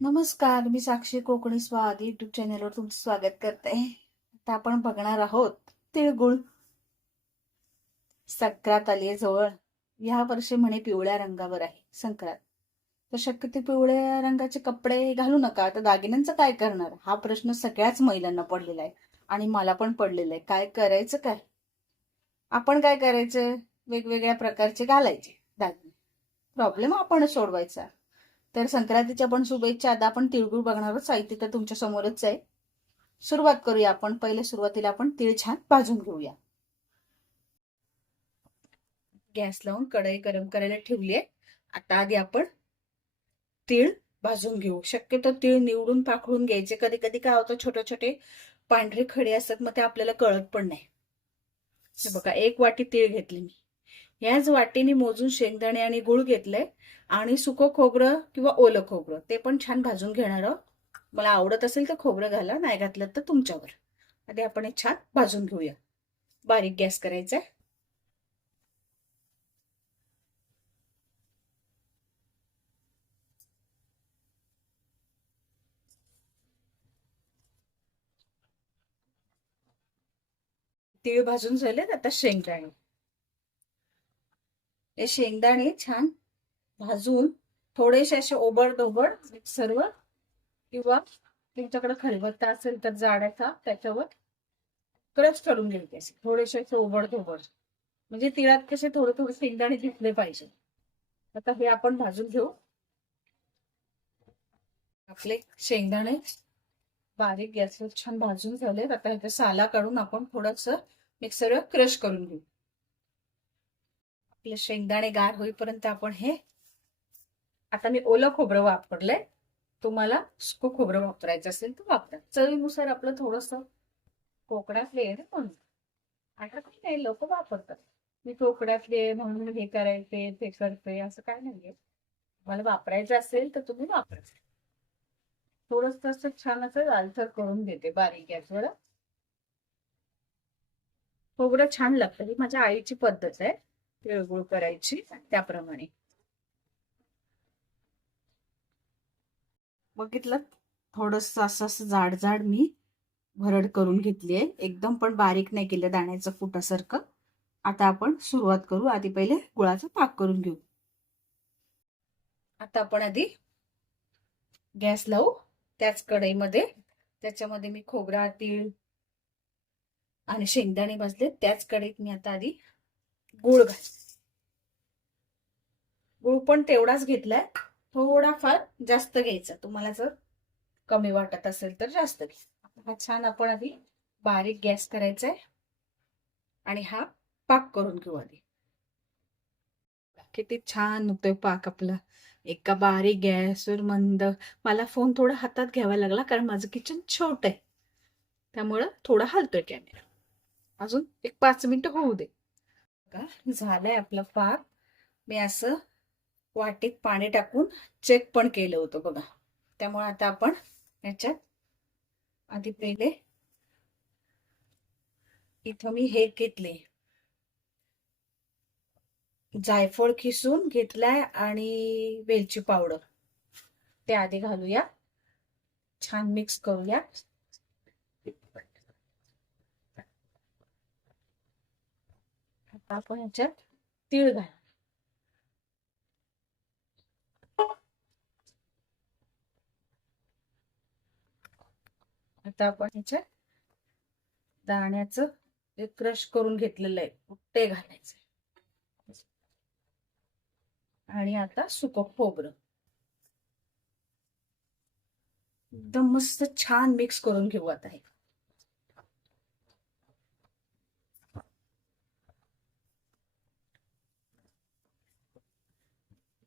नमस्कार मी साक्षी कोकणी स्वाद युट्यूब चॅनलवर तुमचं स्वागत करते. आता आपण बघणार आहोत तिळगुळ. संक्रांत आली आहे जवळ. या वर्षी म्हणे पिवळ्या रंगावर आहे संक्रांत. तर शक्यतो पिवळ्या रंगाचे कपडे घालू नका. तर दागिन्यांचं काय करणार? हा प्रश्न सगळ्याच महिलांना पडलेला आहे आणि मला पण पडलेला आहे. काय करायचं काय? आपण काय करायचं? वेगवेगळ्या प्रकारचे घालायचे दागिने. प्रॉब्लेम आपणच सोडवायचा. तर संक्रांतीच्या पण शुभेच्छा. आता आपण तिळगुळ बघणारच साहित्य तर तुमच्या समोरच आहे. सुरुवात करूया आपण. पहिले सुरुवातीला आपण तीळ छान भाजून घेऊया. गॅस लावून कढई गरम करायला ठेवली आहे. आता आधी आपण तीळ भाजून घेऊ. शक्यतो तीळ निवडून पाखळून घ्यायचे. कधी कधी काय होतं छोटे छोटे पांढरे खडे असतात मग ते आपल्याला कळत पण नाही. बघा एक वाटी तीळ घेतली मी. ह्याच वाटीने मोजून शेंगदाणे आणि गुळ घेतलंय आणि सुकं खोबरं किंवा ओलं खोबरं ते पण छान भाजून घेणार मला आवडत असेल तर खोबरं घाला नाही घातलं तर तुमच्यावर. आधी आपण हे छान भाजून घेऊया. बारीक गॅस करायचा आहे. तीळ भाजून झालेत आता शेंगदाणे. हे शेंगदाणे छान भाजून थोडेसे असे ओबड धोबड सर्व किंवा तुमच्याकडे खलबत्ता असेल तर जाड्याचा त्याच्यावर क्रश करून घ्यायचे असे. थोडेसे असे ओबड धोबड म्हणजे तिळात कसे थोडे थोडे शेंगदाणे दिसले पाहिजे. आता हे आपण भाजून घेऊ. आपले शेंगदाणे बारीक गॅसवर छान भाजून झाले आता ह्याचा साला काढून आपण थोडस मिक्सरवर क्रश करून घेऊ. आपले शेंगदाणे गार होईपर्यंत आपण हे आता मी ओलं खोबरं वापरलंय. तुम्हाला सुकं खोबरं वापरायचं असेल तर वापरा. चवीनुसार आपलं थोडस कोकणातले आहे ना म्हणून. आता काही नाही लोक वापरतात. मी कोकणातले आहे म्हणून हे करायचे ते करते असं काय नाहीये. मला वापरायचं असेल तर तुम्ही वापरा. थोडस असं छान असं लालसर करून देते बारीक गॅसवर खोबरं छान लागतं. ही माझ्या आईची पद्धत आहे. तिळगुळ करायची त्याप्रमाणे. बघितलं? थोडस असं असं जाड जाड मी भरड करून घेतली आहे. एकदम पण बारीक नाही केलं दाण्याचं फुटासारखं. आता आपण सुरुवात करू. आधी पहिले गुळाचा पाक करून घेऊ. आता आपण आधी गॅस लावू. त्याच कढईमध्ये. त्याच्यामध्ये मी खोबरा तीळ आणि शेंगदाणे भाजले त्याच कढईत मी आता आधी गुळ घाल. गुळ पण तेवढाच घेतलाय. थोडाफार जास्त घ्यायचा. तुम्हाला जर कमी वाटत असेल तर जास्त घ्या. हा छान आपण आधी बारीक गॅस करायचा आहे आणि हा पाक करून घेऊ आधी. किती छान होतोय पाक आपला. एका बारीक गॅसवर मंद. मला फोन थोडा हातात घ्यावा लागला कारण माझं किचन छोट आहे त्यामुळं थोडा हलतोय कॅमेरा. अजून एक पाच मिनिटं होऊ दे. का? झालंय आपलं पाक मी असं वाटीत पाणी टाकून चेक पण केलं होतं बघा. त्यामुळे आता आपण याच्यात आधी पहिले इथं मी हे घेतले. जायफळ खिसून घेतलाय आणि वेलची पावडर. ते आधी घालूया. छान मिक्स करूया. आपण याच्यात तीळ घाल आता आपण याच्यात दाण्याचं क्रश करून घेतलेलं आहे ते घालायचं. आणि आता सुक खोबरं. एकदम मस्त छान मिक्स करून घेऊ आता हे.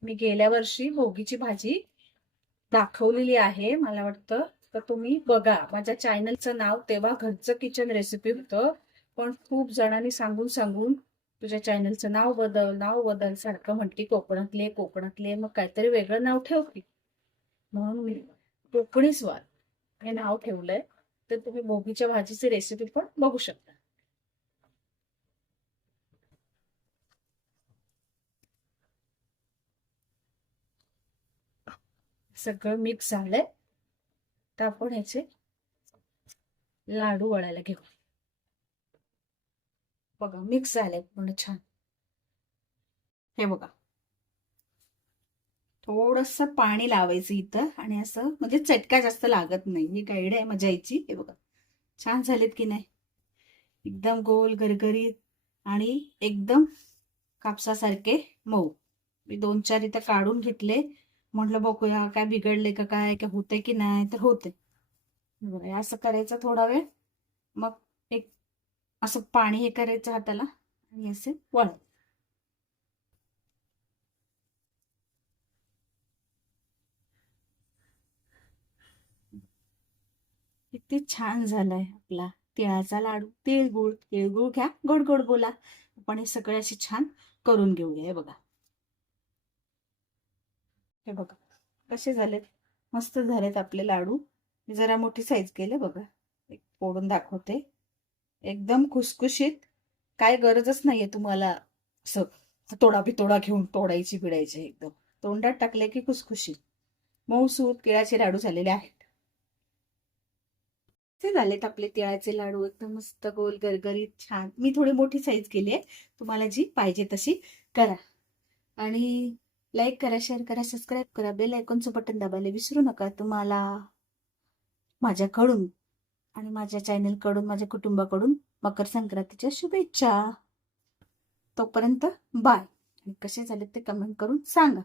मी गेल्या वर्षी भोगीची भाजी दाखवलेली आहे मला वाटतं. तर तुम्ही बघा माझ्या चॅनलचं नाव तेव्हा घरचं किचन रेसिपी होतं पण खूप जणांनी सांगून सांगून तुझ्या चॅनलचं नाव बदल नाव बदल सारखं म्हणते कोकणातले कोकणातले मग काहीतरी वेगळं नाव ठेव की म्हणून मी कोकणी स्वाद हे नाव ठेवलंय. तर तुम्ही मोगीच्या भाजीची रेसिपी पण बघू शकता. सगळं मिक्स झालंय. तर आपण ह्याचे लाडू वळायला घेऊ. बघा मिक्स झालंय पूर्ण छान. हे बघा. थोडस पाणी लावायचं इथं आणि असं म्हणजे चटका जास्त लागत नाही. ही गाईड आहे मजा यायची. हे बघा. छान झालेत की नाही? एकदम गोल गरगरीत आणि एकदम कापसासारखे मऊ. मी दोन चार इथं काढून घेतले. म्हटलं बघूया काय बिघडले का काय काय होते की नाही? तर होते असं करायचं थोडा वेळ. मग एक असं पाणी हे करायचं हाताला आणि असे वळ किती छान झालंय आपला तिळाचा लाडू. तिळगुळ तिळगुळ घ्या गोड गोड बोला. आपण हे सगळे असे छान करून घेऊया हे बघा. हे बघा कसे झालेत? मस्त झालेत आपले लाडू. मी जरा मोठी साईज केले बघा. एक फोडून दाखवते. एकदम खुसखुशीत. काय गरजच नाहीये तुम्हाला असं तोडा बितोडा घेऊन तोडायची बिडायची एकदम. तोंडात टाकले की खुसखुशीत. मऊसूत तिळाचे लाडू झालेले आहेत. ते झालेत आपले तिळाचे लाडू? एकदम मस्त गोल गरगरीत छान. मी थोडी मोठी साईज केली आहे. तुम्हाला जी पाहिजे तशी करा. आणि लाईक करा शेअर करा सबस्क्राईब करा बेल आयकॉनचं बटन दाबायला विसरू नका. तुम्हाला माझ्याकडून आणि माझ्या चॅनलकडून माझ्या कुटुंबाकडून मकर संक्रांतीच्या शुभेच्छा. तोपर्यंत बाय आणि कसे झाले ते कमेंट करून सांगा.